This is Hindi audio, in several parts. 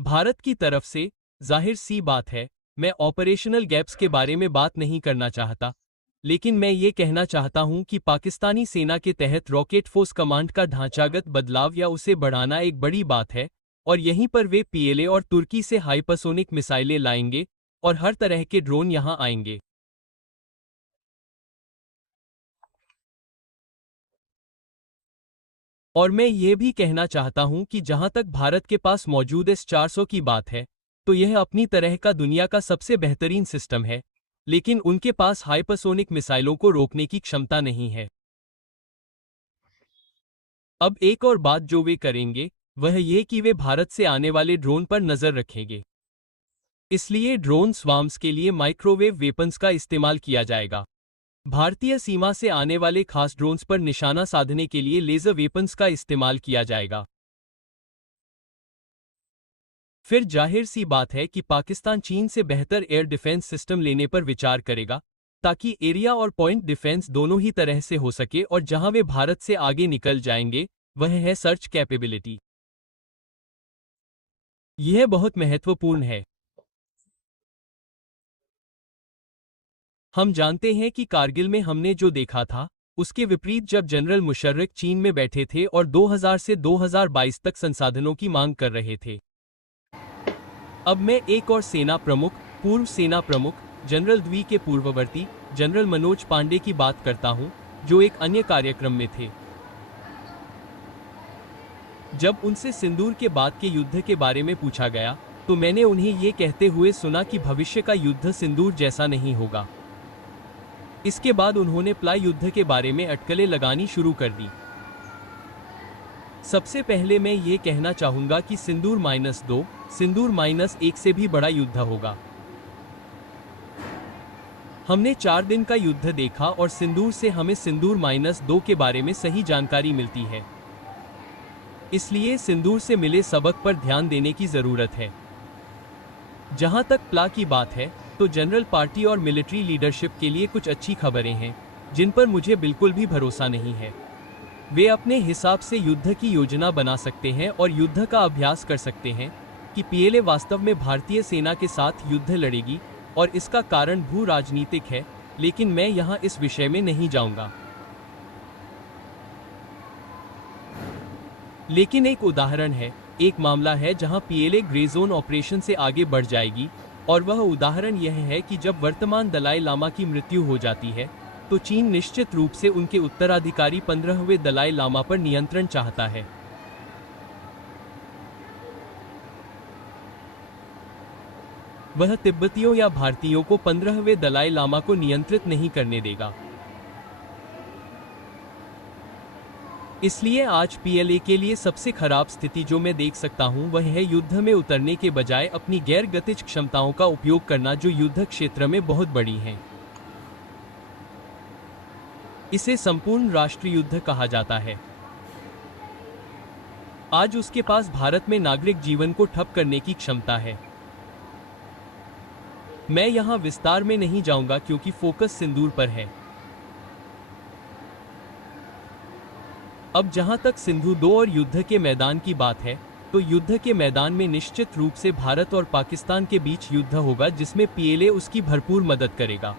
भारत की तरफ से जाहिर सी बात है, मैं ऑपरेशनल गैप्स के बारे में बात नहीं करना चाहता, लेकिन मैं ये कहना चाहता हूं कि पाकिस्तानी सेना के तहत रॉकेट फोर्स कमांड का ढांचागत बदलाव या उसे बढ़ाना एक बड़ी बात है, और यहीं पर वे पीएलए और तुर्की से हाइपरसोनिक मिसाइलें लाएंगे और हर तरह के ड्रोन यहां आएंगे। और मैं ये भी कहना चाहता हूं कि जहां तक भारत के पास मौजूद S-400 की बात है, तो यह अपनी तरह का दुनिया का सबसे बेहतरीन सिस्टम है, लेकिन उनके पास हाइपरसोनिक मिसाइलों को रोकने की क्षमता नहीं है। अब एक और बात जो वे करेंगे, वह ये कि वे भारत से आने वाले ड्रोन पर नजर रखेंगे। इसलिए ड्रोन स्वार्म्स के लिए माइक्रोवेव वेपन्स का इस्तेमाल किया जाएगा। भारतीय सीमा से आने वाले खास ड्रोन्स पर निशाना साधने के लिए लेजर वेपन्स का इस्तेमाल किया जाएगा। फिर जाहिर सी बात है कि पाकिस्तान चीन से बेहतर एयर डिफेंस सिस्टम लेने पर विचार करेगा, ताकि एरिया और पॉइंट डिफेंस दोनों ही तरह से हो सके, और जहां वे भारत से आगे निकल जाएंगे वह है सर्च कैपेबिलिटी। यह बहुत महत्वपूर्ण है। हम जानते हैं कि कारगिल में हमने जो देखा था, उसके विपरीत जब जनरल मुशर्रफ चीन में बैठे थे और 2000 से 2022 तक संसाधनों की मांग कर रहे थे। अब मैं एक और सेना प्रमुख, पूर्व सेना प्रमुख, जनरल द्वी के पूर्ववर्ती जनरल मनोज पांडे की बात करता हूं, जो एक अन्य कार्यक्रम में थे। जब उनसे सिंदूर के बाद के युद्ध के बारे में पूछा गया, तो मैंने उन्हें ये कहते हुए सुना कि भविष्य का युद्ध सिंदूर जैसा नहीं होगा। इसके बाद उन्होंने प्लाई युद्ध के बारे में अटकलें लगानी शुरू कर दी। सबसे पहले मैं ये कहना चाहूंगा कि सिंदूर -2, सिंदूर -1 से भी बड़ा युद्ध होगा। हमने 4 दिन का युद्ध देखा और सिंदूर से हमें सिंदूर -2 के बारे में सही जानकारी मिलती है। इसलिए सिंदूर से मिले सबक पर ध्यान देने की जरूरत है। जहां तक प्ला की बात है, तो जनरल पार्टी और मिलिट्री लीडरशिप के लिए कुछ अच्छी खबरें हैं, जिन पर मुझे बिल्कुल भी भरोसा नहीं है। वे अपने हिसाब से युद्ध की योजना बना सकते हैं और युद्ध का अभ्यास कर सकते हैं कि पीएलए वास्तव में भारतीय सेना के साथ युद्ध लड़ेगी, और इसका कारण भू राजनीतिक है, लेकिन मैं यहां इस विषय में नहीं जाऊंगा। लेकिन एक उदाहरण है, एक मामला है जहां पीएलए ग्रे जोन ऑपरेशन से आगे बढ़ जाएगी, और वह उदाहरण यह है कि जब वर्तमान दलाई लामा की मृत्यु हो जाती है, तो चीन निश्चित रूप से उनके उत्तराधिकारी 15वें दलाई लामा पर नियंत्रण चाहता है। वह तिब्बतियों या भारतीयों को 15वें दलाई लामा को नियंत्रित नहीं करने देगा। इसलिए आज पीएलए के लिए सबसे खराब स्थिति जो मैं देख सकता हूं, वह है युद्ध में उतरने के बजाय अपनी गैर गतिज क्षमताओं का उपयोग करना, जो युद्ध क्षेत्र में बहुत बड़ी हैं। इसे संपूर्ण राष्ट्रीय युद्ध कहा जाता है। आज उसके पास भारत में नागरिक जीवन को ठप करने की क्षमता है। मैं यहां विस्तार में नहीं जाऊंगा क्योंकि फोकस सिंदूर पर है। अब जहां तक सिंधु 2 और युद्ध के मैदान की बात है, तो युद्ध के मैदान में निश्चित रूप से भारत और पाकिस्तान के बीच युद्ध होगा, जिसमें पीएलए उसकी भरपूर मदद करेगा।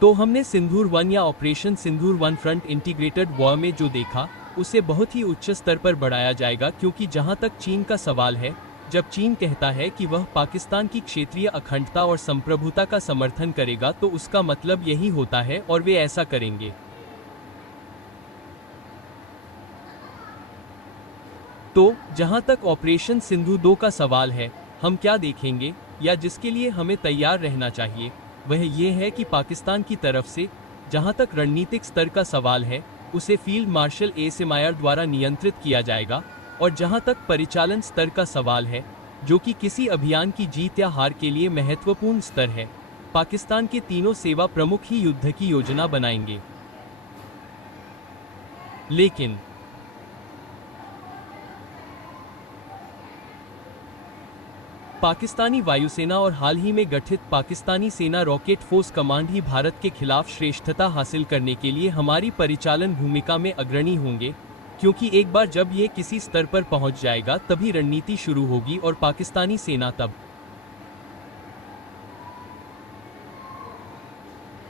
तो हमने सिंदूर 1 या ऑपरेशन सिंदूर 1 फ्रंट इंटीग्रेटेड वॉर में जो देखा, उसे बहुत ही उच्च स्तर पर बढ़ाया जाएगा, क्योंकि जहां तक चीन का सवाल है, जब चीन कहता है कि वह पाकिस्तान की क्षेत्रीय अखंडता और संप्रभुता का समर्थन करेगा, तो उसका मतलब यही होता है, और वे ऐसा करेंगे। तो जहां तक ऑपरेशन सिंधु 2 का सवाल है, हम क्या देखेंगे या जिसके लिए हमें तैयार रहना चाहिए, वह ये है कि पाकिस्तान की तरफ से जहां तक रणनीतिक स्तर का सवाल है, उसे फील्ड मार्शल एसएमआईआर द्वारा नियंत्रित किया जाएगा, और जहां तक परिचालन स्तर का सवाल है, जो कि किसी अभियान की जीत या हार के लिए महत्वपूर्ण स्तर है, पाकिस्तान के तीनों सेवा प्रमुख ही युद्ध की योजना बनाएंगे। लेकिन पाकिस्तानी वायुसेना और हाल ही में गठित पाकिस्तानी सेना रॉकेट फोर्स कमांड ही भारत के खिलाफ श्रेष्ठता हासिल करने के लिए हमारी परिचालन भूमिका में अग्रणी होंगे, क्योंकि एक बार जब ये किसी स्तर पर पहुंच जाएगा तभी रणनीति शुरू होगी और पाकिस्तानी सेना तब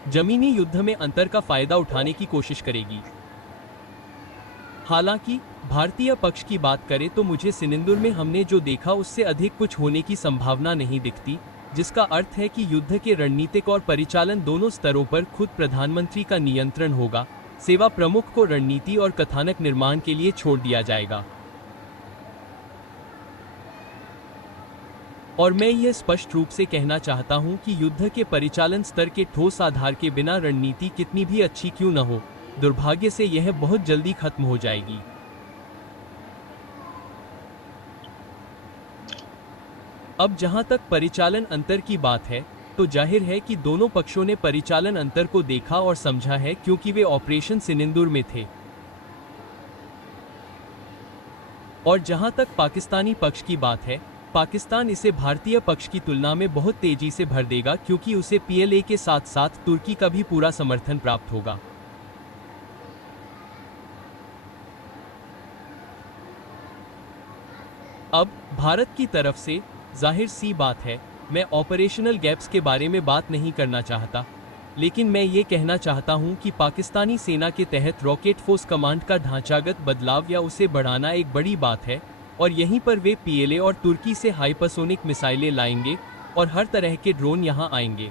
जमीनी युद्ध में अंतर का फायदा उठाने की कोशिश करेगी। हालांकि भारतीय पक्ष की बात करें तो मुझे सिनिंदुर में हमने जो देखा उससे अधिक कुछ होने की संभावना नहीं दिखती, जिसका अर्थ है कि युद्ध के रणनीतिक और परिचालन दोनों स्तरों पर खुद प्रधानमंत्री का नियंत्रण होगा। सेवा प्रमुख को रणनीति और कथानक निर्माण के लिए छोड़ दिया जाएगा। और मैं यह स्पष्ट रूप से कहना चाहता हूं कि युद्ध के परिचालन स्तर के ठोस आधार के बिना रणनीति कितनी भी अच्छी क्यों न हो, दुर्भाग्य से यह बहुत जल्दी खत्म हो जाएगी। अब जहां तक परिचालन अंतर की बात है, तो जाहिर है कि दोनों पक्षों ने परिचालन अंतर को देखा और समझा है, क्योंकि वे ऑपरेशन सिनिंदुर में थे। और जहां तक पाकिस्तानी पक्ष की बात है, पाकिस्तान इसे भारतीय पक्ष की तुलना में बहुत तेजी से भर देगा, क्योंकि उसे पीएलए के साथ साथ तुर्की का भी पूरा समर्थन प्राप्त होगा। अब भारत की तरफ से जाहिर सी बात है, मैं ऑपरेशनल गैप्स के बारे में बात नहीं करना चाहता, लेकिन मैं ये कहना चाहता हूं कि पाकिस्तानी सेना के तहत रॉकेट फोर्स कमांड का ढांचागत बदलाव या उसे बढ़ाना एक बड़ी बात है, और यहीं पर वे पीएलए और तुर्की से हाइपरसोनिक मिसाइलें लाएंगे और हर तरह के ड्रोन यहां आएंगे।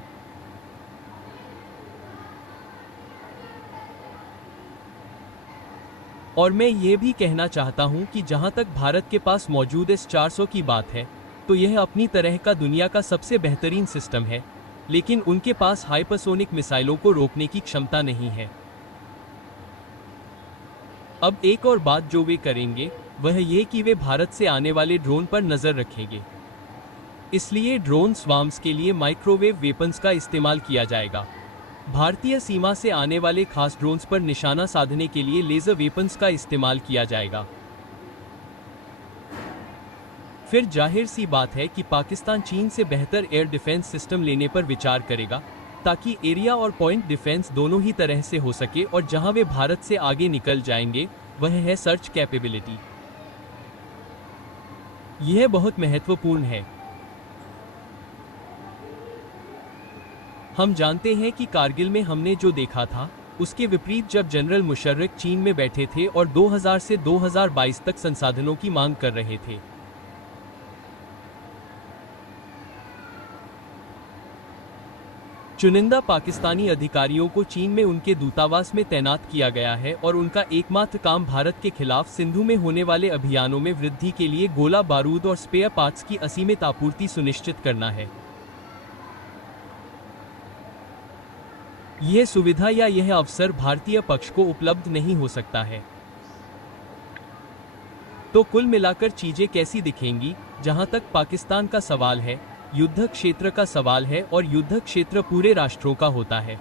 और मैं ये भी कहना चाहता हूं कि जहां तक भारत के पास मौजूद S-400 की बात है, तो यह अपनी तरह का दुनिया का सबसे बेहतरीन सिस्टम है, लेकिन उनके पास हाइपरसोनिक मिसाइलों को रोकने की क्षमता नहीं है। अब एक और बात जो वे करेंगे वह ये कि वे भारत से आने वाले ड्रोन पर नजर रखेंगे। इसलिए ड्रोन स्वार्म्स के लिए माइक्रोवेव वेपन्स का इस्तेमाल किया जाएगा। भारतीय सीमा से आने वाले खास ड्रोन्स पर निशाना साधने के लिए लेजर वेपन्स का इस्तेमाल किया जाएगा। फिर जाहिर सी बात है कि पाकिस्तान चीन से बेहतर एयर डिफेंस सिस्टम लेने पर विचार करेगा, ताकि एरिया और पॉइंट डिफेंस दोनों ही तरह से हो सके, और जहां वे भारत से आगे निकल जाएंगे वह है सर्च कैपेबिलिटी। यह बहुत महत्वपूर्ण है। हम जानते हैं कि कारगिल में हमने जो देखा था उसके विपरीत, जब जनरल मुशर्रफ चीन में बैठे थे और 2000 से 2022 तक संसाधनों की मांग कर रहे थे। चुनिंदा पाकिस्तानी अधिकारियों को चीन में उनके दूतावास में तैनात किया गया है और उनका एकमात्र काम भारत के खिलाफ सिंधु में होने वाले अभियानों में वृद्धि के लिए गोला बारूद और स्पेयर पार्ट्स की असीमित आपूर्ति सुनिश्चित करना है। यह सुविधा या यह अवसर भारतीय पक्ष को उपलब्ध नहीं हो सकता है। तो कुल मिलाकर चीजें कैसी दिखेंगी? जहां तक पाकिस्तान का सवाल है, युद्ध क्षेत्र का सवाल है, और युद्ध क्षेत्र पूरे राष्ट्रों का होता है।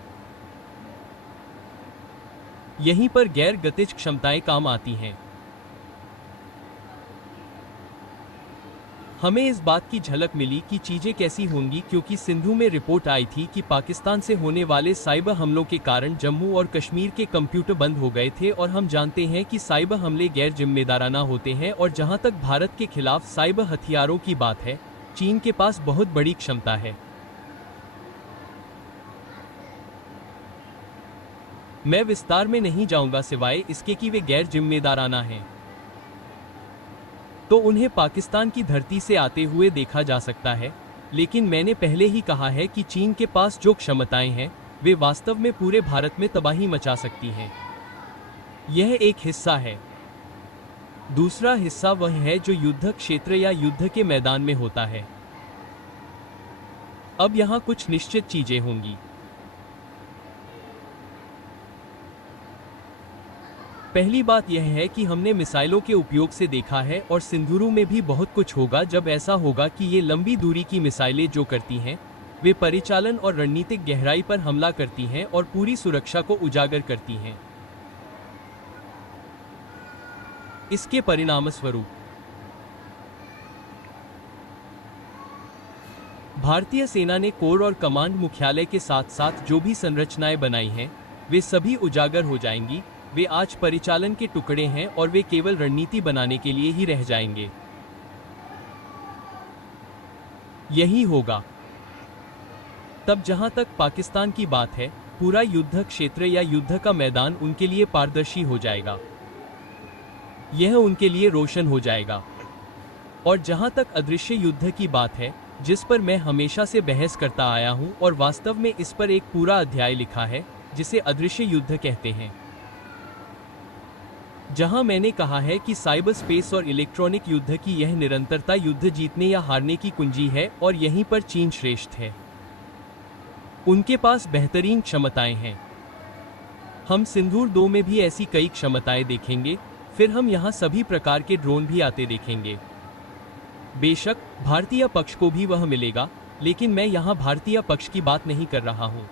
यहीं पर गैर गतिज क्षमताएं काम आती हैं। हमें इस बात की झलक मिली कि चीजें कैसी होंगी, क्योंकि सिंधु में रिपोर्ट आई थी कि पाकिस्तान से होने वाले साइबर हमलों के कारण जम्मू और कश्मीर के कंप्यूटर बंद हो गए थे, और हम जानते हैं कि साइबर हमले गैर जिम्मेदाराना होते हैं। और जहां तक भारत के खिलाफ साइबर हथियारों की बात है, चीन के पास बहुत बड़ी क्षमता है। मैं विस्तार में नहीं जाऊंगा, सिवाय इसके कि वे गैर जिम्मेदाराना हैं, तो उन्हें पाकिस्तान की धरती से आते हुए देखा जा सकता है। लेकिन मैंने पहले ही कहा है कि चीन के पास जो क्षमताएं हैं वे वास्तव में पूरे भारत में तबाही मचा सकती हैं। यह एक हिस्सा है। दूसरा हिस्सा वह है जो युद्ध क्षेत्र या युद्ध के मैदान में होता है। अब यहां कुछ निश्चित चीजें होंगी। पहली बात यह है कि हमने मिसाइलों के उपयोग से देखा है, और सिंधुरु में भी बहुत कुछ होगा जब ऐसा होगा कि ये लंबी दूरी की मिसाइलें जो करती हैं वे परिचालन और रणनीतिक गहराई पर हमला करती हैं और पूरी सुरक्षा को उजागर करती हैं। इसके परिणामस्वरूप भारतीय सेना ने कोर और कमांड मुख्यालय के साथ साथ जो भी संरचनाएं बनाई हैं वे सभी उजागर हो जाएंगी, वे आज परिचालन के टुकड़े हैं और वे केवल रणनीति बनाने के लिए ही रह जाएंगे। यही होगा। तब जहां तक पाकिस्तान की बात है, पूरा युद्ध क्षेत्र या युद्ध का मैदान उनके लिए पारदर्शी हो जाएगा। यह उनके लिए रोशन हो जाएगा। और जहां तक अदृश्य युद्ध की बात है, जिस पर मैं हमेशा से बहस करता आया हूं और वास्तव में इस पर एक पूरा अध्याय लिखा है, जिसे अदृश्य युद्ध कहते हैं, जहां मैंने कहा है कि साइबर स्पेस और इलेक्ट्रॉनिक युद्ध की यह निरंतरता युद्ध जीतने या हारने की कुंजी है और यहीं पर चीन श्रेष्ठ है। उनके पास बेहतरीन क्षमताएं हैं। हम सिंदूर 2 में भी ऐसी कई क्षमताएं देखेंगे। फिर हम यहां सभी प्रकार के ड्रोन भी आते देखेंगे। बेशक भारतीय पक्ष को भी वह मिलेगा, लेकिन मैं यहां भारतीय पक्ष की बात नहीं कर रहा हूं।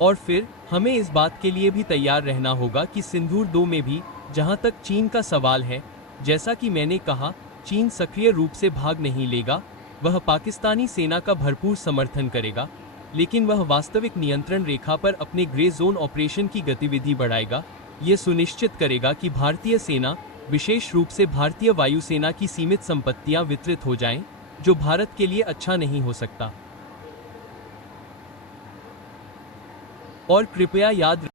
और फिर हमें इस बात के लिए भी तैयार रहना होगा कि सिंदूर 2 में भी, जहां तक चीन का सवाल है, जैसा कि मैंने कहा, चीन सक्रिय रूप से भाग नहीं लेगा। वह पाकिस्तानी सेना का भरपूर समर्थन करेगा, लेकिन वह वास्तविक नियंत्रण रेखा पर अपने ग्रे जोन ऑपरेशन की गतिविधि बढ़ाएगा। यह सुनिश्चित करेगा कि भारतीय सेना, विशेष रूप से भारतीय वायुसेना की सीमित संपत्तियां वितरित हो जाएं, जो भारत के लिए अच्छा नहीं हो सकता। और कृपया याद